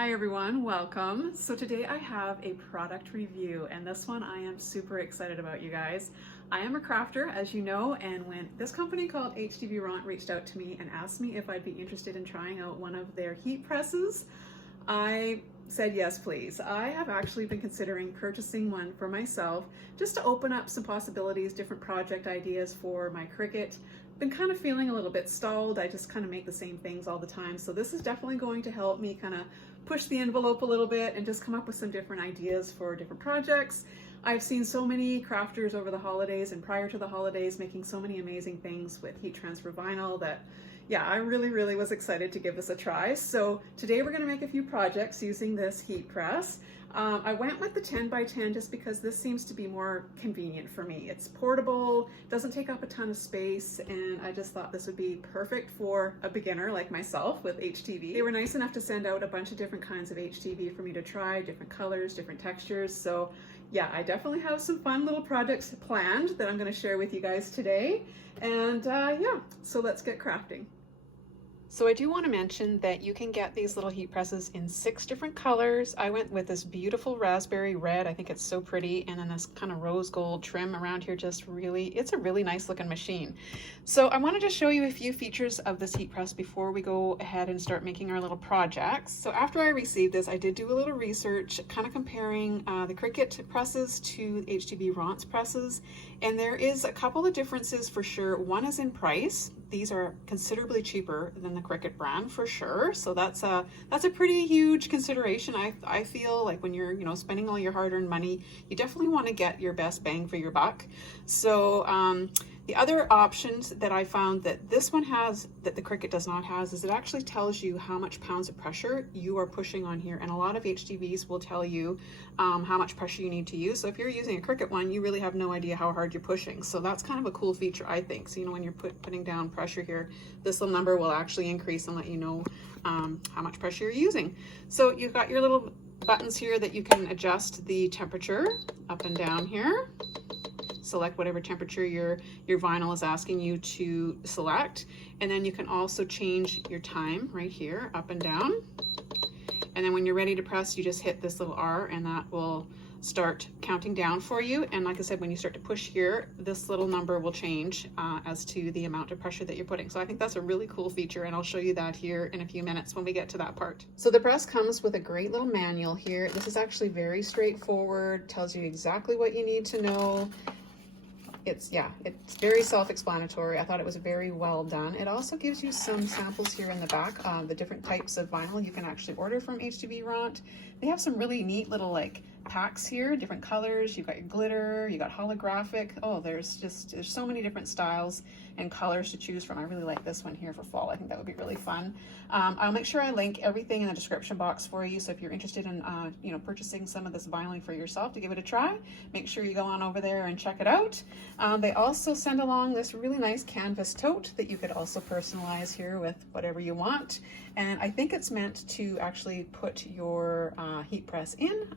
Hi everyone, welcome. So today I have a product review, and this one I am super excited about, you guys. I am a crafter, as you know, and when this company called HTVRONT reached out to me and asked me if I'd be interested in trying out one of their heat presses, I said yes please. I have actually been considering purchasing one for myself just to open up some possibilities, different project ideas for my Cricut. Been kind of feeling a little bit stalled. I just kind of make the same things all the time, so this is definitely going to help me kind of push the envelope a little bit and just come up with some different ideas for different projects. I've seen so many crafters over the holidays and prior to the holidays making so many amazing things with heat transfer vinyl that, yeah, I really was excited to give this a try. So today we're going to make a few projects using this heat press. I went with the 10 by 10 just because this seems to be more convenient for me. It's portable, doesn't take up a ton of space, and I just thought this would be perfect for a beginner like myself with HTV. They were nice enough to send out a bunch of different kinds of HTV for me to try, different colors, different textures. So yeah, I definitely have some fun little projects planned that I'm going to share with you guys today. And yeah, so let's get crafting. So I do want to mention that you can get these little heat presses in 6 different colors. I went with this beautiful raspberry red. I think it's so pretty. And then this kind of rose gold trim around here, just really, it's a really nice looking machine. So I wanted to show you a few features of this heat press before we go ahead and start making our little projects. So after I received this, I did do a little research, kind of comparing the Cricut presses to HTVRONT's presses. And there is a couple of differences for sure. One is in price. These are considerably cheaper than the Cricut brand for sure. So that's a pretty huge consideration. I feel like when you're, spending all your hard-earned money, you definitely want to get your best bang for your buck. So the other options that I found that this one has that the Cricut does not have is it actually tells you how much pounds of pressure you are pushing on here. And a lot of HTVs will tell you how much pressure you need to use. So if you're using a Cricut one, you really have no idea how hard you're pushing. So that's kind of a cool feature, I think. So, when you're putting down pressure here, this little number will actually increase and let you know how much pressure you're using. So you've got your little buttons here that you can adjust the temperature up and down here. Select whatever temperature your vinyl is asking you to select. And then you can also change your time right here, up and down. And then when you're ready to press, you just hit this little R and that will start counting down for you. And like I said, when you start to push here, this little number will change as to the amount of pressure that you're putting. So I think that's a really cool feature, and I'll show you that here in a few minutes when we get to that part. So the press comes with a great little manual here. This is actually very straightforward, tells you exactly what you need to know. It's very self-explanatory. I thought it was very well done. It also gives you some samples here in the back, the different types of vinyl you can actually order from HTVRONT. They have some really neat little packs here, different colors. You've got your glitter, you got holographic. Oh, there's so many different styles and colors to choose from. I really like this one here for fall. I think that would be really fun. I'll make sure I link everything in the description box for you. So if you're interested in purchasing some of this vinyl for yourself to give it a try, make sure you go on over there and check it out. They also send along this really nice canvas tote that you could also personalize here with whatever you want. And I think it's meant to actually put your heat press in.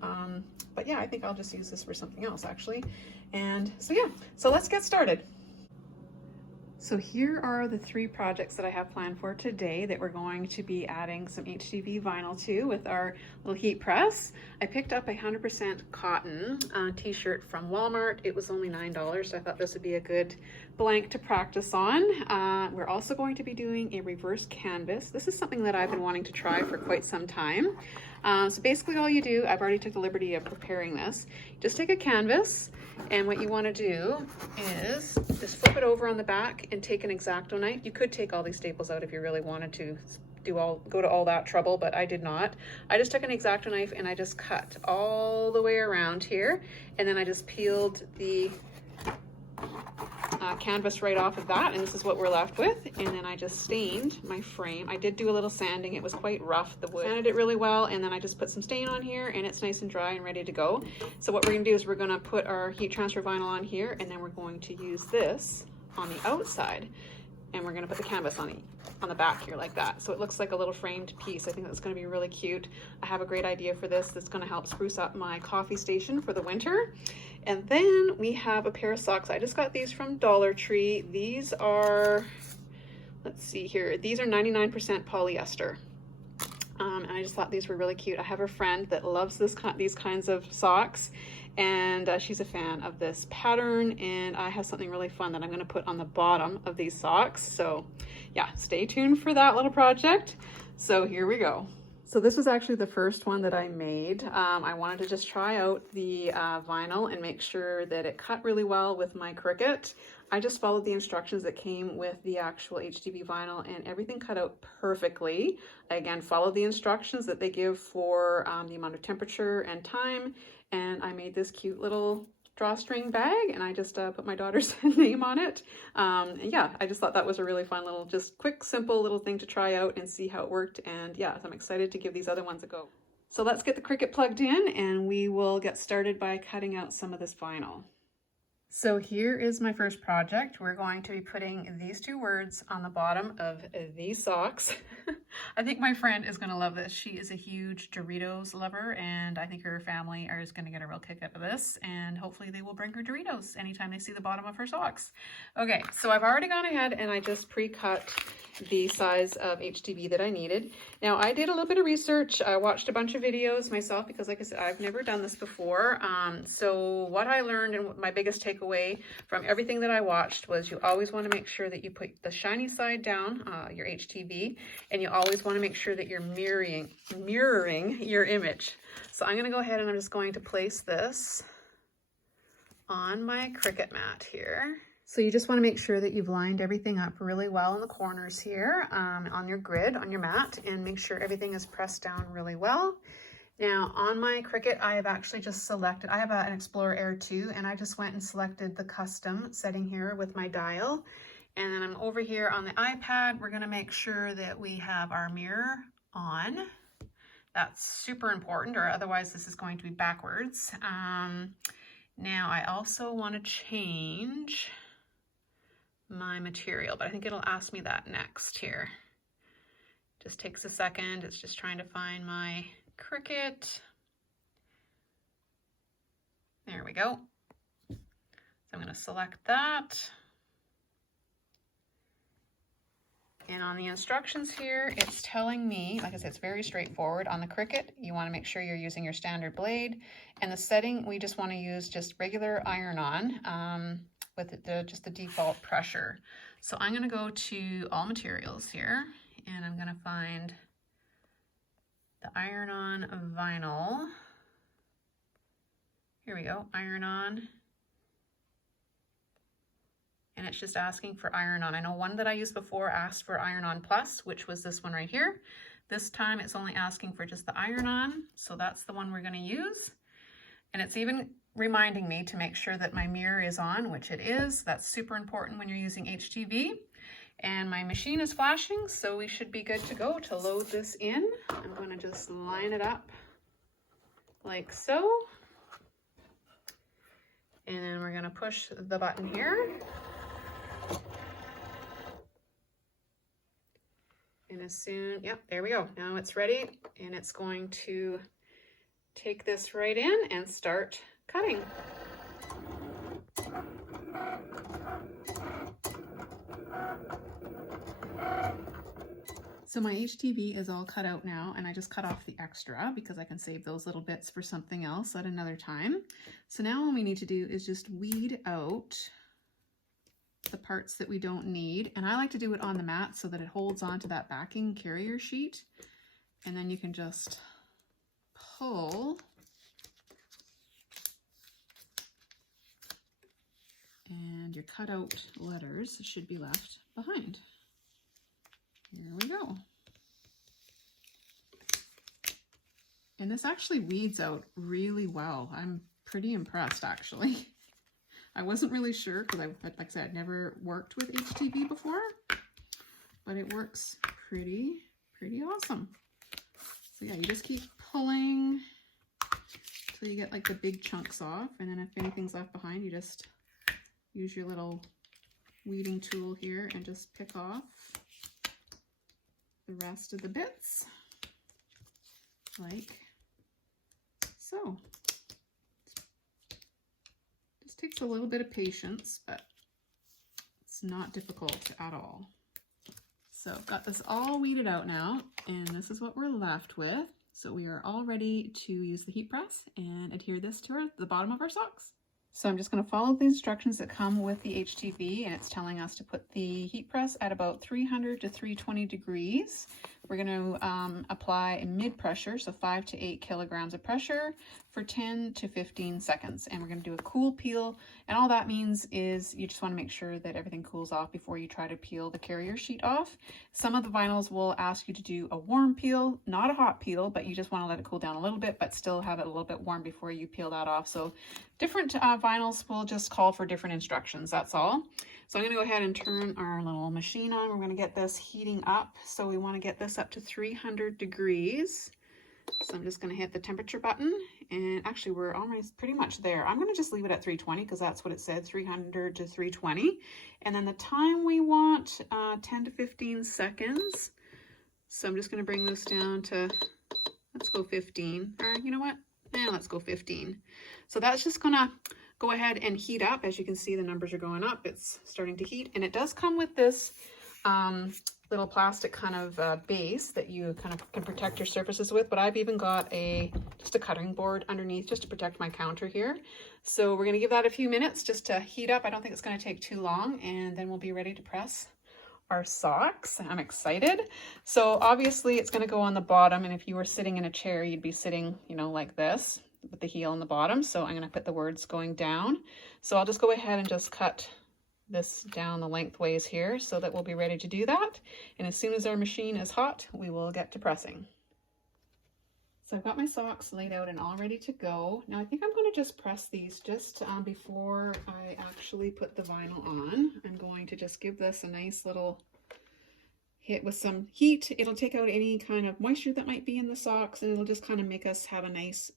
But yeah, I think I'll just use this for something else actually. And so yeah, so let's get started. So here are the 3 projects that I have planned for today that we're going to be adding some HTV vinyl to with our little heat press. I picked up a 100% cotton t-shirt from Walmart. It was only $9, so I thought this would be a good blank to practice on. We're also going to be doing a reverse canvas. This is something that I've been wanting to try for quite some time. So basically all you do, I've already took the liberty of preparing this. Just take a canvas, and what you want to do is just flip it over on the back and take an X-Acto knife. You could take all these staples out if you really wanted to go to all that trouble, but I did not. I just took an X-Acto knife and I just cut all the way around here, and then I just peeled the canvas right off of that, and this is what we're left with. And then I just stained my frame. I did do a little sanding. It was quite rough, the wood. Sanded it really well, and then I just put some stain on here, and it's nice and dry and ready to go. So what we're gonna do is we're gonna put our heat transfer vinyl on here, and then we're going to use this on the outside, and we're gonna put the canvas on the back here like that. So it looks like a little framed piece. I think that's gonna be really cute. I have a great idea for this that's gonna help spruce up my coffee station for the winter. And then we have a pair of socks. I just got these from Dollar Tree. These are, let's see here, these are 99% polyester. and I just thought these were really cute. I have a friend that loves these kinds of socks, and she's a fan of this pattern, and I have something really fun that I'm going to put on the bottom of these socks. So yeah, stay tuned for that little project. So here we go. So this was actually the first one that I made. I wanted to just try out the vinyl and make sure that it cut really well with my Cricut. I just followed the instructions that came with the actual HTV vinyl, and everything cut out perfectly. I again followed the instructions that they give for the amount of temperature and time, and I made this cute little drawstring bag, and I just put my daughter's name on it. And yeah, I just thought that was a really fun little, just quick, simple little thing to try out and see how it worked. And yeah, I'm excited to give these other ones a go. So let's get the Cricut plugged in, and we will get started by cutting out some of this vinyl. So here is my first project. We're going to be putting these two words on the bottom of these socks. I think my friend is going to love this. She is a huge Doritos lover, and I think her family is going to get a real kick out of this, and hopefully they will bring her Doritos anytime they see the bottom of her socks. Okay, so I've already gone ahead and I just pre-cut the size of HTV that I needed. Now I did a little bit of research. I watched a bunch of videos myself because, like I said, I've never done this before. So what I learned, and my biggest takeaway from everything that I watched, was you always want to make sure that you put the shiny side down, your HTV, and you always want to make sure that you're mirroring your image. So I'm going to go ahead and I'm just going to place this on my Cricut mat here. So you just want to make sure that you've lined everything up really well in the corners here on your grid, on your mat, and make sure everything is pressed down really well. Now on my Cricut, I have actually just selected, I have an Explorer Air 2, and I just went and selected the custom setting here with my dial. And then I'm over here on the iPad. We're going to make sure that we have our mirror on. That's super important, or otherwise this is going to be backwards. Now I also want to change my material, but I think it'll ask me that next here. Just takes a second. It's just trying to find my Cricut. There we go. So I'm going to select that. And on the instructions here, it's telling me, like I said, it's very straightforward. On the Cricut, you want to make sure you're using your standard blade. And the setting, we just want to use just regular iron-on with just the default pressure. So I'm going to go to all materials here, and I'm going to find the iron-on vinyl. Here we go, iron-on. And it's just asking for iron-on. I know one that I used before asked for iron-on plus, which was this one right here. This time it's only asking for just the iron-on, so that's the one we're going to use. And it's even reminding me to make sure that my mirror is on, which it is. That's super important when you're using HTV. And my machine is flashing, so we should be good to go to load this in. I'm going to just line it up like so. And then we're going to push the button here. And as soon, yep, there we go. Now it's ready, and it's going to take this right in and start cutting. So my HTV is all cut out now, and I just cut off the extra because I can save those little bits for something else at another time. So now all we need to do is just weed out the parts that we don't need. And I like to do it on the mat so that it holds onto that backing carrier sheet. And then you can just pull and your cutout letters should be left behind. There we go. And this actually weeds out really well. I'm pretty impressed, actually. I wasn't really sure because, like I said, I'd never worked with HTV before, but it works pretty awesome. So yeah, you just keep pulling until you get like the big chunks off, and then if anything's left behind, you just use your little weeding tool here and just pick off the rest of the bits, like so. Just takes a little bit of patience, but it's not difficult at all. So I've got this all weeded out now, and this is what we're left with. So we are all ready to use the heat press and adhere this to the bottom of our socks. So I'm just going to follow the instructions that come with the HTV, and it's telling us to put the heat press at about 300 to 320 degrees. We're going to apply a mid pressure, so 5 to 8 kilograms of pressure for 10 to 15 seconds. And we're going to do a cool peel. And all that means is you just want to make sure that everything cools off before you try to peel the carrier sheet off. Some of the vinyls will ask you to do a warm peel, not a hot peel, but you just want to let it cool down a little bit, but still have it a little bit warm before you peel that off. So different vinyls will just call for different instructions, that's all. So I'm going to go ahead and turn our little machine on. We're going to get this heating up. So we want to get this up to 300 degrees. So I'm just going to hit the temperature button, and actually we're almost pretty much there. I'm going to just leave it at 320 because that's what it said, 300 to 320. And then the time we want 10 to 15 seconds. So I'm just going to bring this down to, let's go 15, or you know what? Let's go 15. So that's just going to go ahead and heat up. As you can see, the numbers are going up. It's starting to heat, and it does come with this little plastic kind of base that you kind of can protect your surfaces with, but I've even got just a cutting board underneath just to protect my counter here. So we're going to give that a few minutes just to heat up. I don't think it's going to take too long, and then we'll be ready to press our socks. I'm excited. So obviously it's going to go on the bottom, and if you were sitting in a chair, you'd be sitting, you know, like this with the heel on the bottom. So I'm going to put the words going down. So I'll just go ahead and just cut this down the lengthways here so that we'll be ready to do that. And as soon as our machine is hot, we will get to pressing. So I've got my socks laid out and all ready to go. Now I think I'm going to just press these just before I actually put the vinyl on. I'm going to just give this a nice little hit with some heat. It'll take out any kind of moisture that might be in the socks, and it'll just kind of make us have a nice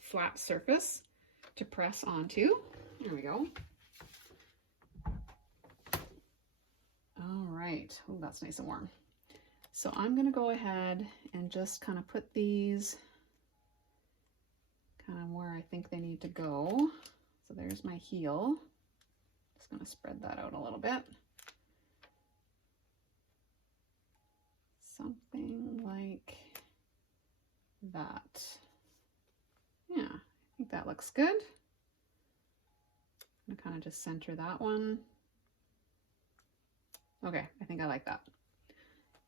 flat surface to press onto. There we go. All right. Oh, that's nice and warm. So I'm going to go ahead and just kind of put these kind of where I think they need to go. So there's my heel. Just going to spread that out a little bit. Something like that. Yeah, I think that looks good. I'm going to kind of just center that one. Okay, I think I like that.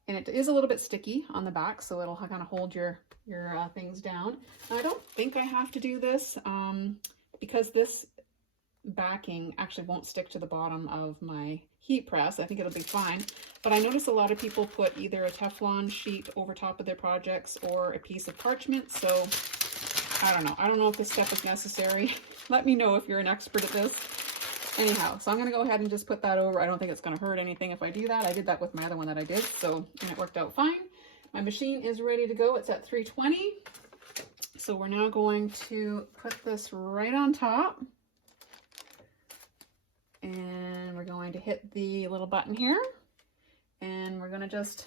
And it is a little bit sticky on the back, so it'll kind of hold your things down. Now, I don't think I have to do this because this backing actually won't stick to the bottom of my heat press. I think it'll be fine. But I notice a lot of people put either a Teflon sheet over top of their projects or a piece of parchment. So I don't know. I don't know if this step is necessary. Let me know if you're an expert at this. Anyhow, so I'm going to go ahead and just put that over. I don't think it's going to hurt anything if I do that. I did that with my other one that I did, and it worked out fine. My machine is ready to go. It's at 320. So we're now going to put this right on top. And we're going to hit the little button here. And we're going to just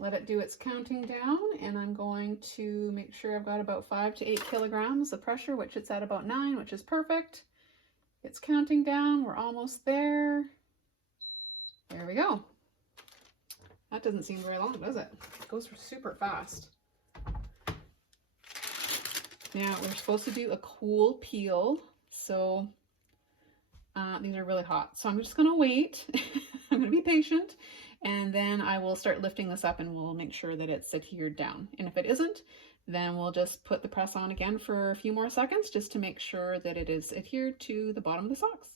let it do its counting down. And I'm going to make sure I've got about 5 to 8 kilograms of pressure, which it's at about 9, which is perfect. It's counting down. We're almost there. There we go. That doesn't seem very long, does it? It goes super fast. Now we're supposed to do a cool peel. So these are really hot. So I'm just going to wait. I'm going to be patient. And then I will start lifting this up and we'll make sure that it's adhered down. And if it isn't, then we'll just put the press on again for a few more seconds just to make sure that it is adhered to the bottom of the socks.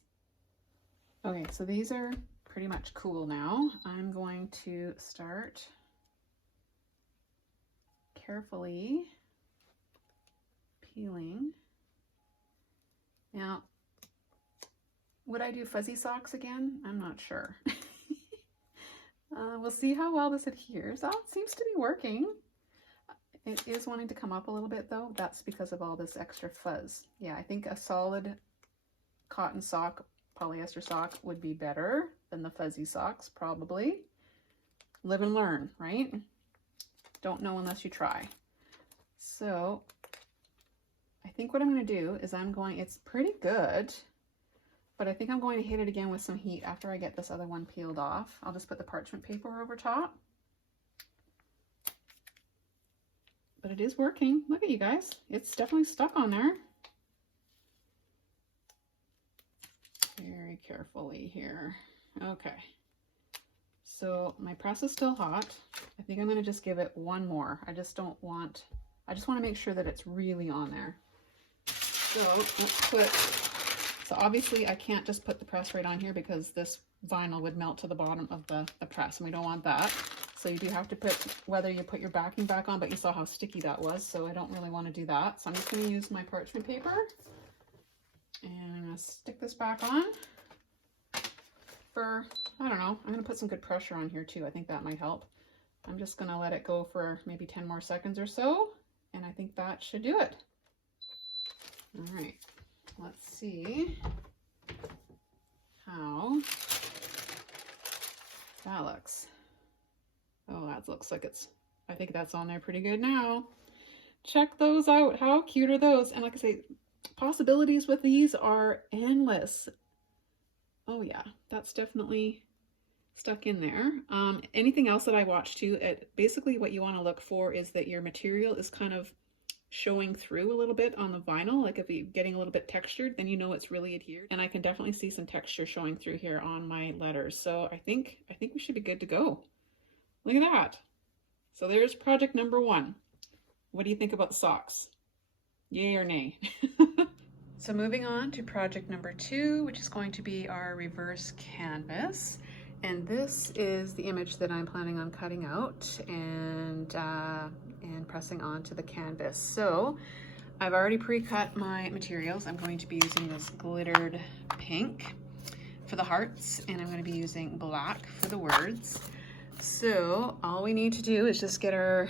Okay, so these are pretty much cool now. I'm going to start carefully peeling. Now, would I do fuzzy socks again? I'm not sure. We'll see how well this adheres. Oh, it seems to be working. It is wanting to come up a little bit though. That's because of all this extra fuzz. Yeah, I think a solid cotton sock, polyester sock would be better than the fuzzy socks, probably. Live and learn, right? Don't know unless you try. So I think what I'm going to do is it's pretty good, but I think I'm going to hit it again with some heat after I get this other one peeled off. I'll just put the parchment paper over top. But it is working. Look at you guys. It's definitely stuck on there. Very carefully here. Okay. So my press is still hot. I think I'm going to just give it one more. I just want to make sure that it's really on there. So let's put, so obviously I can't just put the press right on here because this vinyl would melt to the bottom of the press, and we don't want that. So you do have to put, whether you put your backing back on, but you saw how sticky that was, so I don't really want to do that. So I'm just going to use my parchment paper, and I'm going to stick this back on for, I don't know, I'm going to put some good pressure on here too. I think that might help. I'm just going to let it go for maybe 10 more seconds or so, and I think that should do it. All right, let's see how that looks. Oh, that looks like it's, I think that's on there pretty good now. Check those out. How cute are those? And like I say, possibilities with these are endless. Oh yeah, that's definitely stuck in there. Anything else that I watched too, basically what you want to look for is that your material is kind of showing through a little bit on the vinyl. Like if you're getting a little bit textured, then you know it's really adhered. And I can definitely see some texture showing through here on my letters. So I think we should be good to go. Look at that. So there's project number 1. What do you think about the socks? Yay or nay? So moving on to project number 2, which is going to be our reverse canvas. And this is the image that I'm planning on cutting out and pressing onto the canvas. So I've already pre-cut my materials. I'm going to be using this glittered pink for the hearts, and I'm going to be using black for the words. So all we need to do is just get our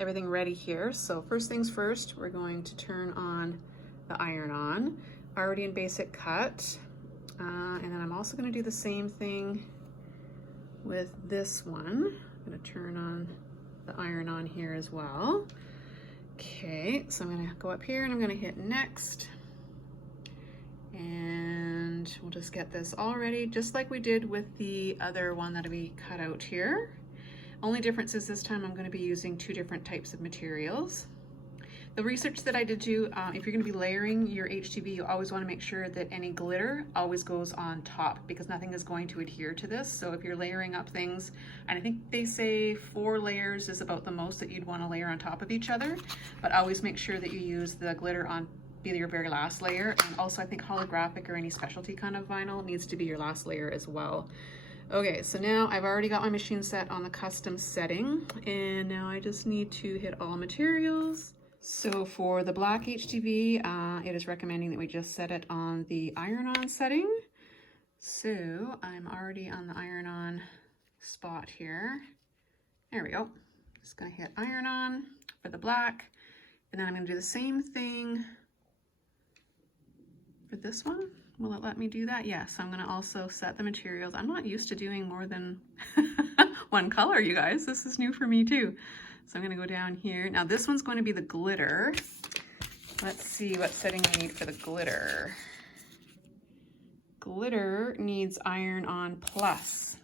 everything ready here. So first things first, we're going to turn on the iron on, already in basic cut. And then I'm also going to do the same thing with this one. I'm going to turn on the iron on here as well. Okay, so I'm going to go up here and I'm going to hit next. And we'll just get this all ready, just like we did with the other one that we cut out here. Only difference is this time I'm going to be using 2 different types of materials. The research that I did do, if you're going to be layering your HTV, you always want to make sure that any glitter always goes on top, because nothing is going to adhere to this. So if you're layering up things, and I think they say 4 layers is about the most that you'd want to layer on top of each other, but always make sure that you use the glitter on be your very last layer. And also I think holographic or any specialty kind of vinyl needs to be your last layer as well. Okay, so now I've already got my machine set on the custom setting, and now I just need to hit all materials. So for the black HTV, it is recommending that we just set it on the iron-on setting. So I'm already on the iron-on spot here. There we go. Just gonna hit iron-on for the black, and then I'm gonna do the same thing for this one. Will it let me do that? Yes, I'm gonna also set the materials. I'm not used to doing more than one color, you guys. This is new for me too. So I'm gonna go down here. Now this one's going to be the glitter. Let's see what setting we need for the glitter. Glitter needs iron on plus.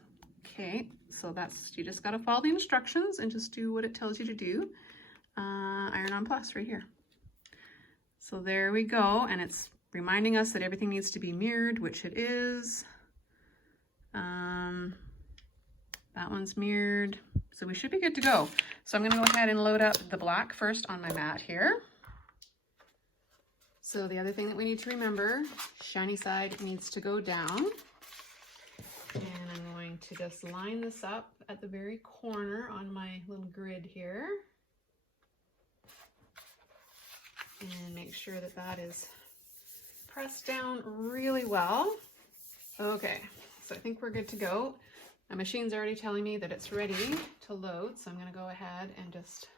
Okay, so that's, you just gotta follow the instructions and just do what it tells you to do. Iron on plus right here. So there we go, and it's reminding us that everything needs to be mirrored, which it is. That one's mirrored, so we should be good to go. So I'm gonna go ahead and load up the black first on my mat here. So the other thing that we need to remember, shiny side needs to go down. And I'm going to just line this up at the very corner on my little grid here. And make sure that that is pressed down really well. Okay, so I think we're good to go. My machine's already telling me that it's ready to load, so I'm gonna go ahead and just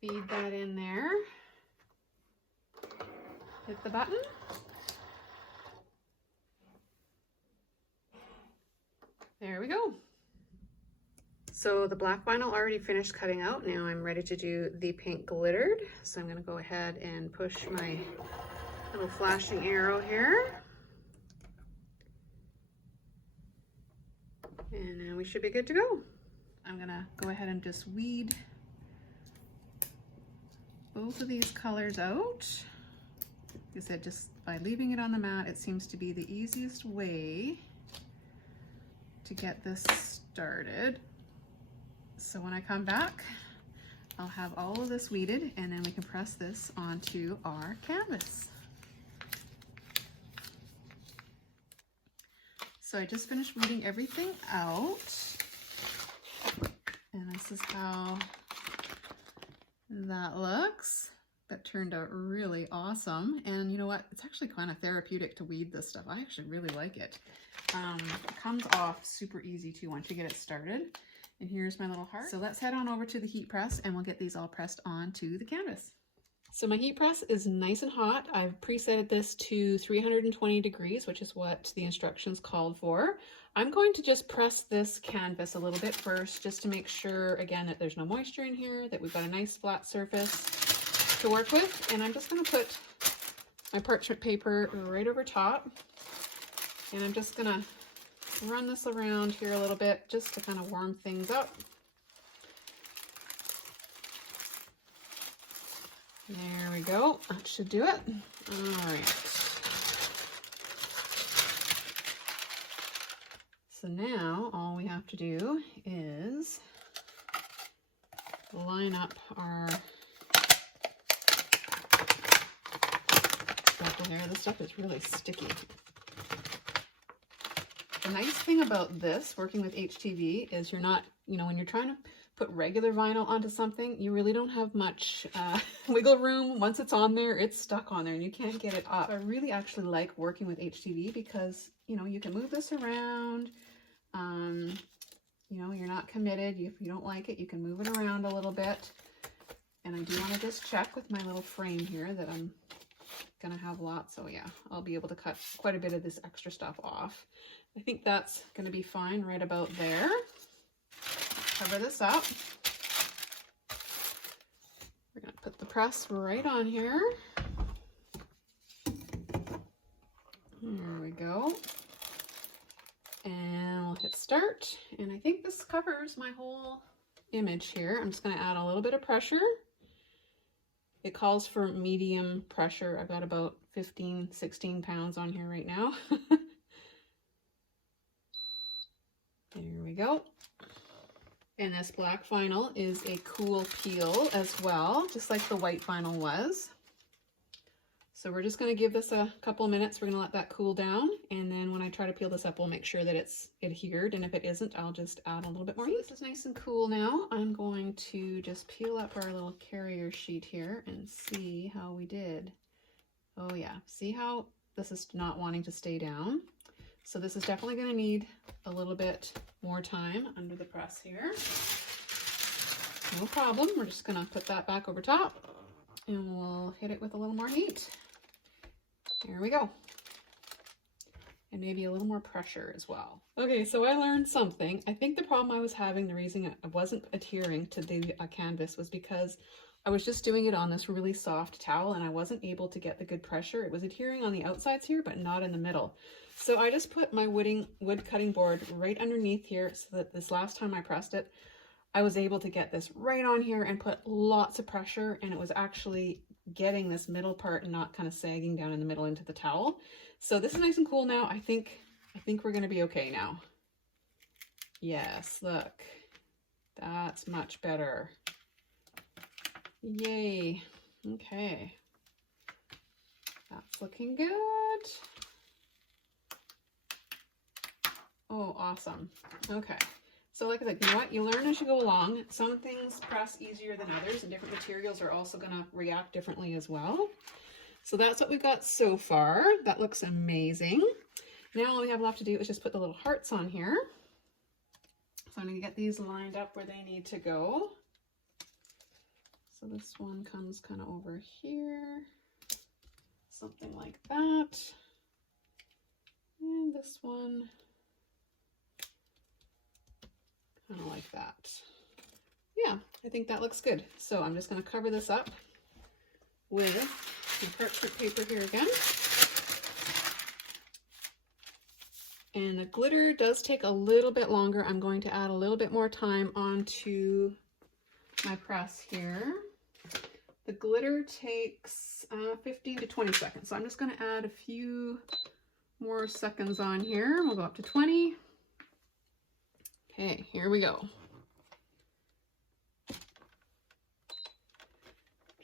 feed that in there. Hit the button. There we go. So the black vinyl already finished cutting out. Now I'm ready to do the pink glittered. So I'm gonna go ahead and push my little flashing arrow here. And then we should be good to go. I'm gonna go ahead and just weed both of these colors out. Like I said, just by leaving it on the mat, it seems to be the easiest way to get this started. So when I come back, I'll have all of this weeded, and then we can press this onto our canvas. So I just finished weeding everything out, and this is how that looks. That turned out really awesome. And you know what? It's actually kind of therapeutic to weed this stuff. I actually really like it. It comes off super easy too once you get it started. And here's my little heart. So let's head on over to the heat press and we'll get these all pressed onto the canvas. So my heat press is nice and hot. I've preset this to 320 degrees, which is what the instructions called for. I'm going to just press this canvas a little bit first, just to make sure, again, that there's no moisture in here, that we've got a nice flat surface to work with. And I'm just going to put my parchment paper right over top. And I'm just going to run this around here a little bit just to kind of warm things up. There we go. That should do it. All right. So now all we have to do is line up our stuff in there. This stuff is really sticky. The nice thing about this, working with HTV, is you're not, when you're trying to put regular vinyl onto something, you really don't have much wiggle room. Once it's on there, it's stuck on there and you can't get it up. So I really actually like working with HTV because, you can move this around. You're not committed. If you don't like it, you can move it around a little bit. And I do want to just check with my little frame here that I'm going to have lots. So yeah, I'll be able to cut quite a bit of this extra stuff off. I think that's going to be fine right about there. Cover this up. We're going to put the press right on here. There we go. And we'll hit start. And I think this covers my whole image here. I'm just going to add a little bit of pressure. It calls for medium pressure. I've got about 15, 16 pounds on here right now. There we go. And this black vinyl is a cool peel as well, just like the white vinyl was. So we're just going to give this a couple of minutes. We're going to let that cool down. And then when I try to peel this up, we'll make sure that it's adhered. And if it isn't, I'll just add a little bit more heat. This is nice and cool now. I'm going to just peel up our little carrier sheet here and see how we did. Oh yeah, see how this is not wanting to stay down? So this is definitely going to need a little bit more time under the press here. No problem. We're just going to put that back over top and we'll hit it with a little more heat. There we go. And maybe a little more pressure as well. Okay, so I learned something. I think the problem I was having, the reason I wasn't adhering to the canvas was because I was just doing it on this really soft towel and I wasn't able to get the good pressure. It was adhering on the outsides here, but not in the middle. So I just put my wood cutting board right underneath here so that this last time I pressed it, I was able to get this right on here and put lots of pressure, and it was actually getting this middle part and not kind of sagging down in the middle into the towel. So this is nice and cool now. I think we're going to be okay now. Yes, look. That's much better. Yay. Okay. That's looking good. Oh, awesome. Okay. So like I said, you know what? You learn as you go along. Some things press easier than others, and different materials are also going to react differently as well. So that's what we've got so far. That looks amazing. Now all we have left to do is just put the little hearts on here. So I'm going to get these lined up where they need to go. So this one comes kind of over here. Something like that. And this one kind of like that. Yeah, I think that looks good. So I'm just going to cover this up with the parchment paper here again. And the glitter does take a little bit longer. I'm going to add a little bit more time onto my press here. The glitter takes 15 to 20 seconds. So I'm just going to add a few more seconds on here. We'll go up to 20. Okay, here we go.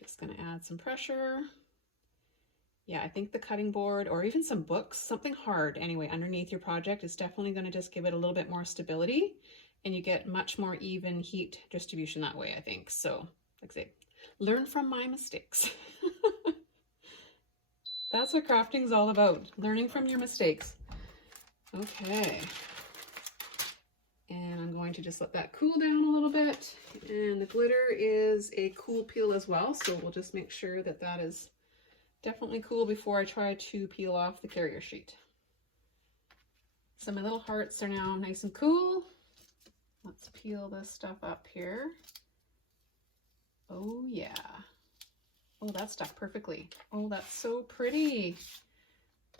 Just going to add some pressure. Yeah, I think the cutting board or even some books, something hard anyway, underneath your project is definitely going to just give it a little bit more stability, and you get much more even heat distribution that way, I think. So, like I say, learn from my mistakes. That's what crafting's all about, learning from your mistakes. Okay. And I'm going to just let that cool down a little bit. And the glitter is a cool peel as well, so we'll just make sure that that is definitely cool before I try to peel off the carrier sheet. So my little hearts are now nice and cool. Let's peel this stuff up here. Oh yeah. Oh, that stuck perfectly. Oh, that's so pretty.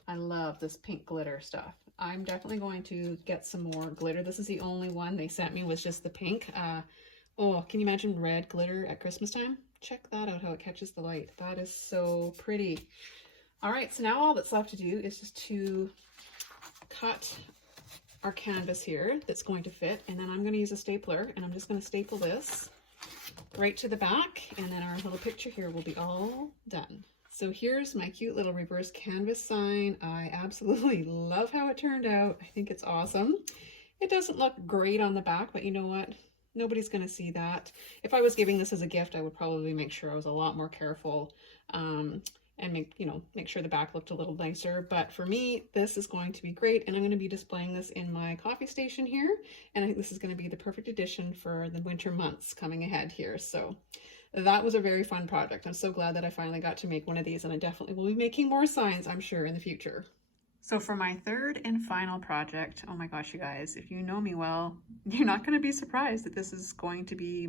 I love this pink glitter stuff. I'm definitely going to get some more glitter. This is the only one they sent me was just the pink. Oh, can you imagine red glitter at Christmas time? Check that out, how it catches the light. That is so pretty. All right, so now all that's left to do is just to cut our canvas here that's going to fit, and then I'm going to use a stapler, and I'm just going to staple this right to the back, and then our little picture here will be all done. So here's my cute little reverse canvas sign. I absolutely love how it turned out. I think it's awesome. It doesn't look great on the back, but you know what? Nobody's going to see that. If I was giving this as a gift, I would probably make sure I was a lot more careful and make sure the back looked a little nicer. But for me, this is going to be great, and I'm going to be displaying this in my coffee station here. And I think this is going to be the perfect addition for the winter months coming ahead here. So that was a very fun project. I'm so glad that I finally got to make one of these, and I definitely will be making more signs, I'm sure, in the future. So for my third and final project, oh my gosh, you guys, if you know me well, you're not going to be surprised that this is going to be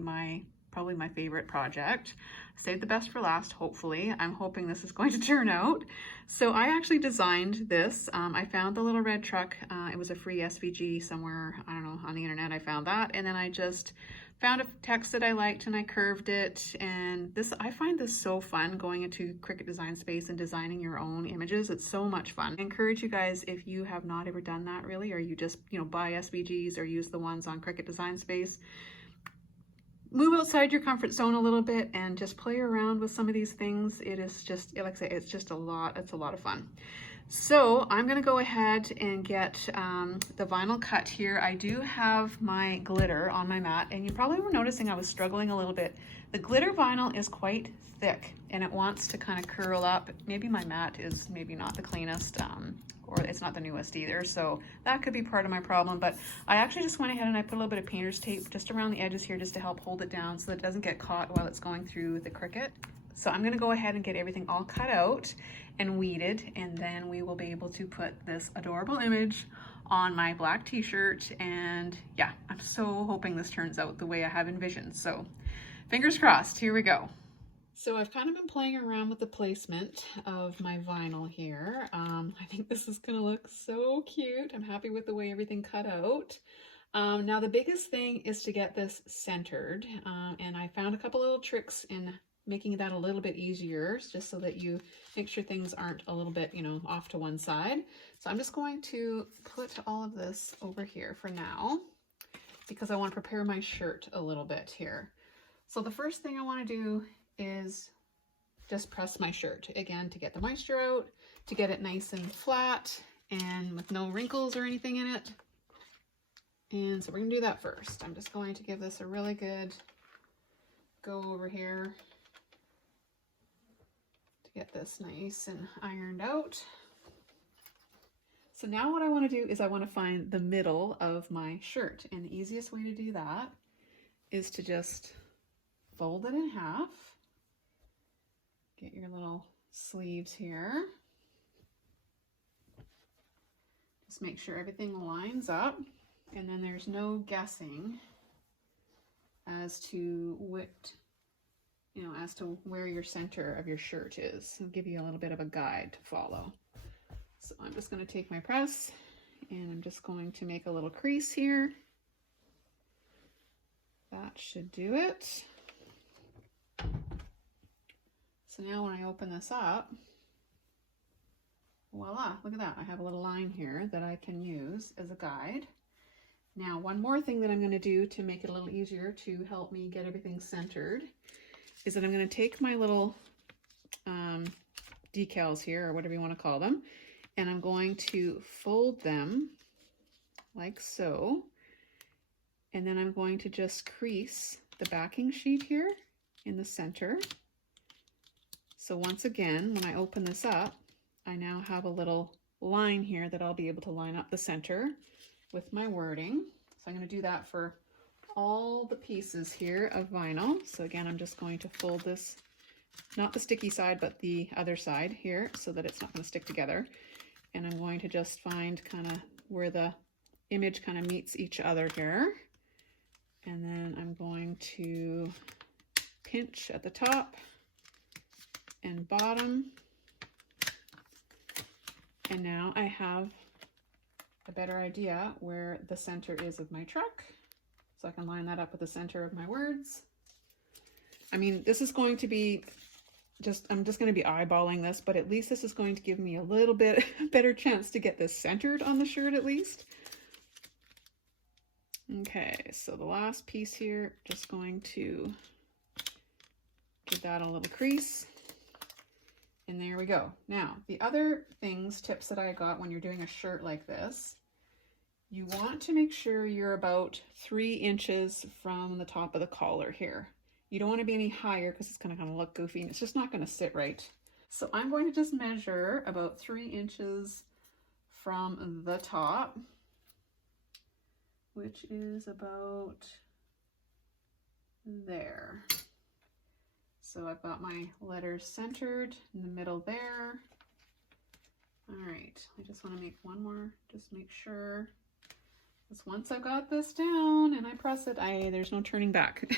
probably my favorite project. Saved the best for last, hopefully. I'm hoping this is going to turn out. So I actually designed this. I found the little red truck. It was a free SVG somewhere, I don't know, on the internet. I found that, and then I just found a text that I liked and I curved it. And I find this so fun, going into Cricut Design Space and designing your own images. It's so much fun. I encourage you guys, if you have not ever done that really, or you just buy SVGs or use the ones on Cricut Design Space, move outside your comfort zone a little bit and just play around with some of these things. It is just, like I say, it's just a lot of fun. So I'm going to go ahead and get the vinyl cut here. I do have my glitter on my mat, and you probably were noticing I was struggling a little bit. The glitter vinyl is quite thick and it wants to kind of curl up. Maybe my mat is maybe not the cleanest, or it's not the newest either, so that could be part of my problem. But I actually just went ahead and I put a little bit of painter's tape just around the edges here just to help hold it down so that it doesn't get caught while it's going through the Cricut. So I'm going to go ahead and get everything all cut out and weeded, and then we will be able to put this adorable image on my black t-shirt. And yeah, I'm so hoping this turns out the way I have envisioned. So fingers crossed, here we go. So I've kind of been playing around with the placement of my vinyl here. I think this is going to look so cute. I'm happy with the way everything cut out. Now the biggest thing is to get this centered, and I found a couple little tricks in making that a little bit easier, just so that you make sure things aren't a little bit, off to one side. So I'm just going to put all of this over here for now, because I want to prepare my shirt a little bit here. So the first thing I want to do is just press my shirt again to get the moisture out, to get it nice and flat and with no wrinkles or anything in it. And so we're going to do that first. I'm just going to give this a really good go over here to get this nice and ironed out. So now what I want to do is I want to find the middle of my shirt, and the easiest way to do that is to just fold it in half. Get your little sleeves here. Just make sure everything lines up, and then there's no guessing as to what, as to where your center of your shirt is. I'll give you a little bit of a guide to follow. So I'm just going to take my press And I'm just going to make a little crease here. That should do it. So now when I open this up, voila, look at that. I have a little line here that I can use as a guide. Now, one more thing that I'm going to do to make it a little easier to help me get everything centered is that I'm going to take my little decals here, or whatever you want to call them, and I'm going to fold them like so. And then I'm going to just crease the backing sheet here in the center. So once again, when I open this up, I now have a little line here that I'll be able to line up the center with my wording. So I'm going to do that for all the pieces here of vinyl. So again, I'm just going to fold this, not the sticky side, but the other side here, so that it's not going to stick together. And I'm going to just find kind of where the image kind of meets each other here. And then I'm going to pinch at the top and bottom. And now I have a better idea where the center is of my truck. So I can line that up with the center of my words. I mean, this is going to be I'm just going to be eyeballing this, but at least this is going to give me a little bit better chance to get this centered on the shirt at least. Okay, so the last piece here, just going to give that a little crease. And there we go. Now, the other tips that I got when you're doing a shirt like this, you want to make sure you're about 3 inches from the top of the collar here. You don't want to be any higher because it's going to kind of look goofy and it's just not going to sit right. So I'm going to just measure about 3 inches from the top, which is about there. So I've got my letters centered in the middle there. All right, I just want to make one more, just make sure. Because once I've got this down and I press it, there's no turning back.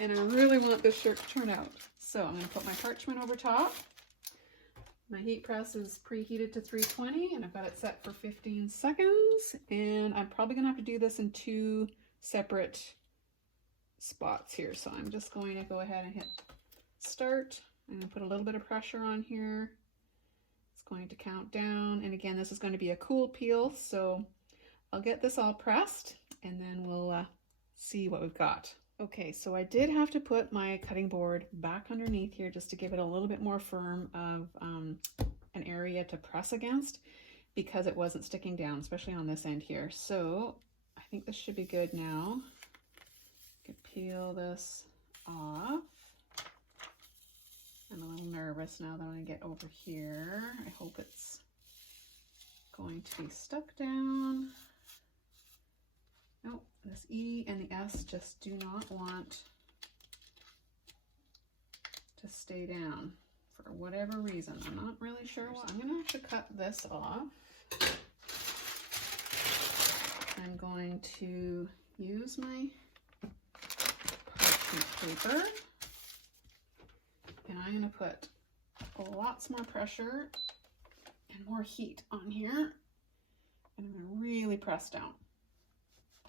And I really want this shirt to turn out. So I'm going to put my parchment over top. My heat press is preheated to 320 and I've got it set for 15 seconds. And I'm probably going to have to do this in 2 separate spots here. So I'm just going to go ahead and hit start. I'm going to put a little bit of pressure on here. It's going to count down. And again, this is going to be a cool peel. So I'll get this all pressed and then we'll see what we've got. Okay, so I did have to put my cutting board back underneath here just to give it a little bit more firm of an area to press against because it wasn't sticking down, especially on this end here. So I think this should be good now. I can peel this off. I'm a little nervous now that I'm going to get over here. I hope it's going to be stuck down. Nope, this E and the S just do not want to stay down for whatever reason. I'm not really sure. So I'm going to have to cut this off. I'm going to use my parchment paper and I'm going to put lots more pressure and more heat on here and I'm going to really press down.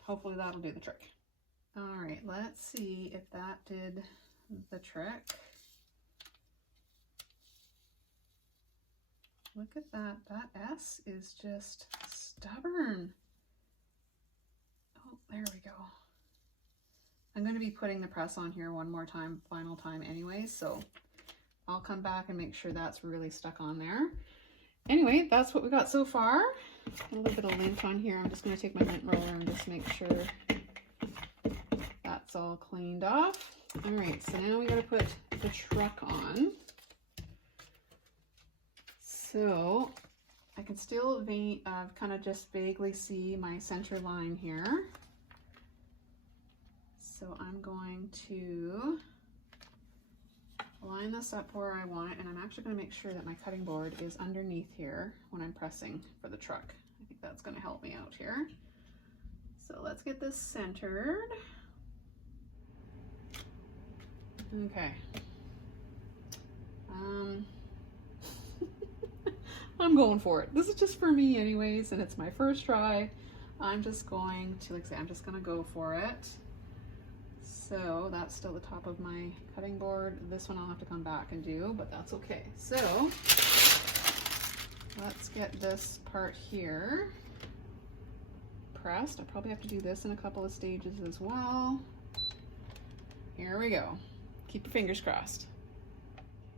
Hopefully that'll do the trick. All right, let's see if that did the trick. Look at that, that S is just stubborn. Oh, there we go. I'm going to be putting the press on here one more time, final time anyway, so I'll come back and make sure that's really stuck on there. Anyway, that's what we got so far. A little bit of lint on here. I'm just going to take my lint roller and just make sure that's all cleaned off. All right, so now we got to put the truck on. So I can still kind of just vaguely see my center line here. So I'm going to line this up where I want it, and I'm actually going to make sure that my cutting board is underneath here when I'm pressing for the truck. I think that's going to help me out here. So let's get this centered. Okay. I'm going for it. This is just for me anyways, and it's my first try. I'm just going to, like I say, I'm just gonna go for it. So that's still the top of my cutting board. This one I'll have to come back and do, but that's okay. So let's get this part here pressed. I probably have to do this in a couple of stages as well. Here we go. Keep your fingers crossed.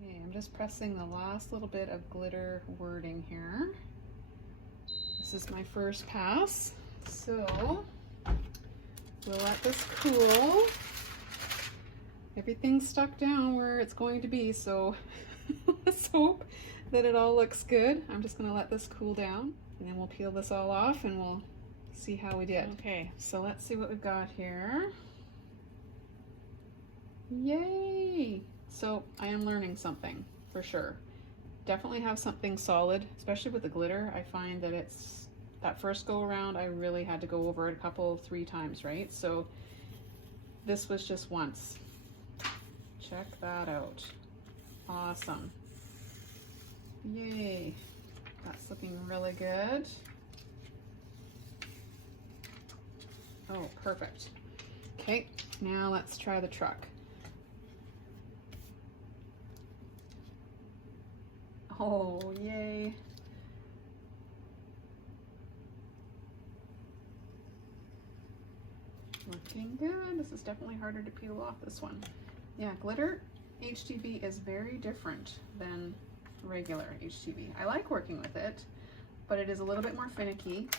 Okay, I'm just pressing the last little bit of glitter wording here. This is my first pass. So we'll let this cool. Everything's stuck down where it's going to be, so let's hope that it all looks good. I'm just gonna let this cool down and then we'll peel this all off and we'll see how we did. Okay, so let's see what we've got here. Yay! So I am learning something for sure. Definitely have something solid, especially with the glitter. I find that it's that first go around, I really had to go over it a couple, 3 times, right? So this was just once. Check that out. Awesome. Yay. That's looking really good. Oh, perfect. Okay, now let's try the truck. Oh, yay. Looking good. This is definitely harder to peel off, this one. Yeah, glitter HTV is very different than regular HTV. I like working with it, but it is a little bit more finicky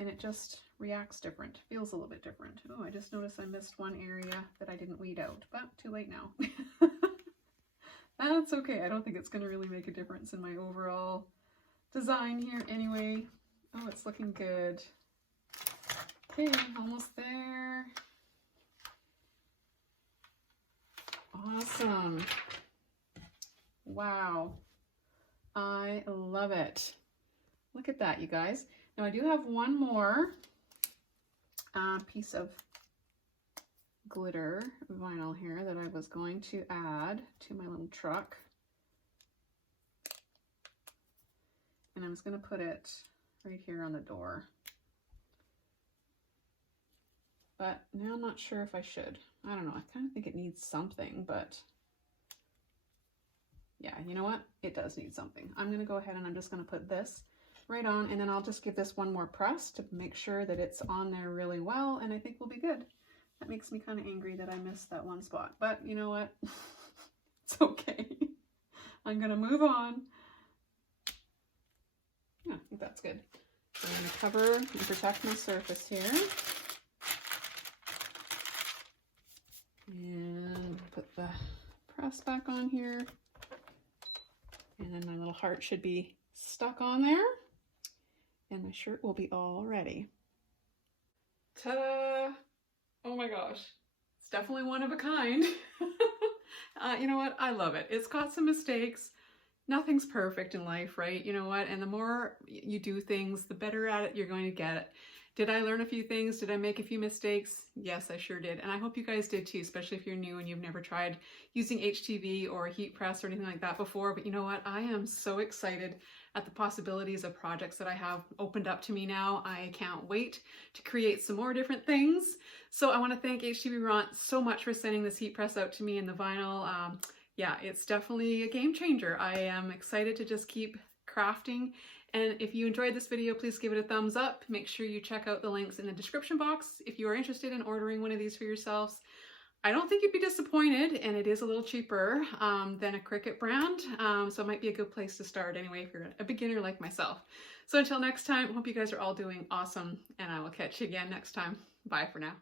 and it just reacts different, feels a little bit different. Oh, I just noticed I missed one area that I didn't weed out, but too late now. That's okay. I don't think it's going to really make a difference in my overall design here anyway. Oh, it's looking good. Okay, almost there. Awesome. Wow. I love it. Look at that, you guys. Now I do have one more piece of glitter vinyl here that I was going to add to my little truck. And I was going to put it right here on the door. But now I'm not sure if I should. I don't know. I kind of think it needs something, but yeah, you know what? It does need something. I'm going to go ahead and I'm just going to put this right on, and then I'll just give this one more press to make sure that it's on there really well, and I think we'll be good. That makes me kind of angry that I missed that one spot, but you know what? It's okay. I'm going to move on. Yeah, I think that's good. I'm going to cover and protect my surface here. And put the press back on here. And then my little heart should be stuck on there. And my shirt will be all ready. Ta-da! Oh my gosh. It's definitely one of a kind. You know what? I love it. It's got some mistakes. Nothing's perfect in life, right? You know what? And the more you do things, the better at it you're going to get. Did I learn a few things? Did I make a few mistakes? Yes, I sure did. And I hope you guys did too, especially if you're new and you've never tried using HTV or a heat press or anything like that before. But you know what? I am so excited at the possibilities of projects that I have opened up to me now. I can't wait to create some more different things. So I want to thank HTVRONT so much for sending this heat press out to me and the vinyl. Yeah, it's definitely a game changer. I am excited to just keep crafting. And if you enjoyed this video, please give it a thumbs up. Make sure you check out the links in the description box if you are interested in ordering one of these for yourselves. I don't think you'd be disappointed, and it is a little cheaper than a Cricut brand, so it might be a good place to start anyway if you're a beginner like myself. So until next time, hope you guys are all doing awesome, and I will catch you again next time. Bye for now.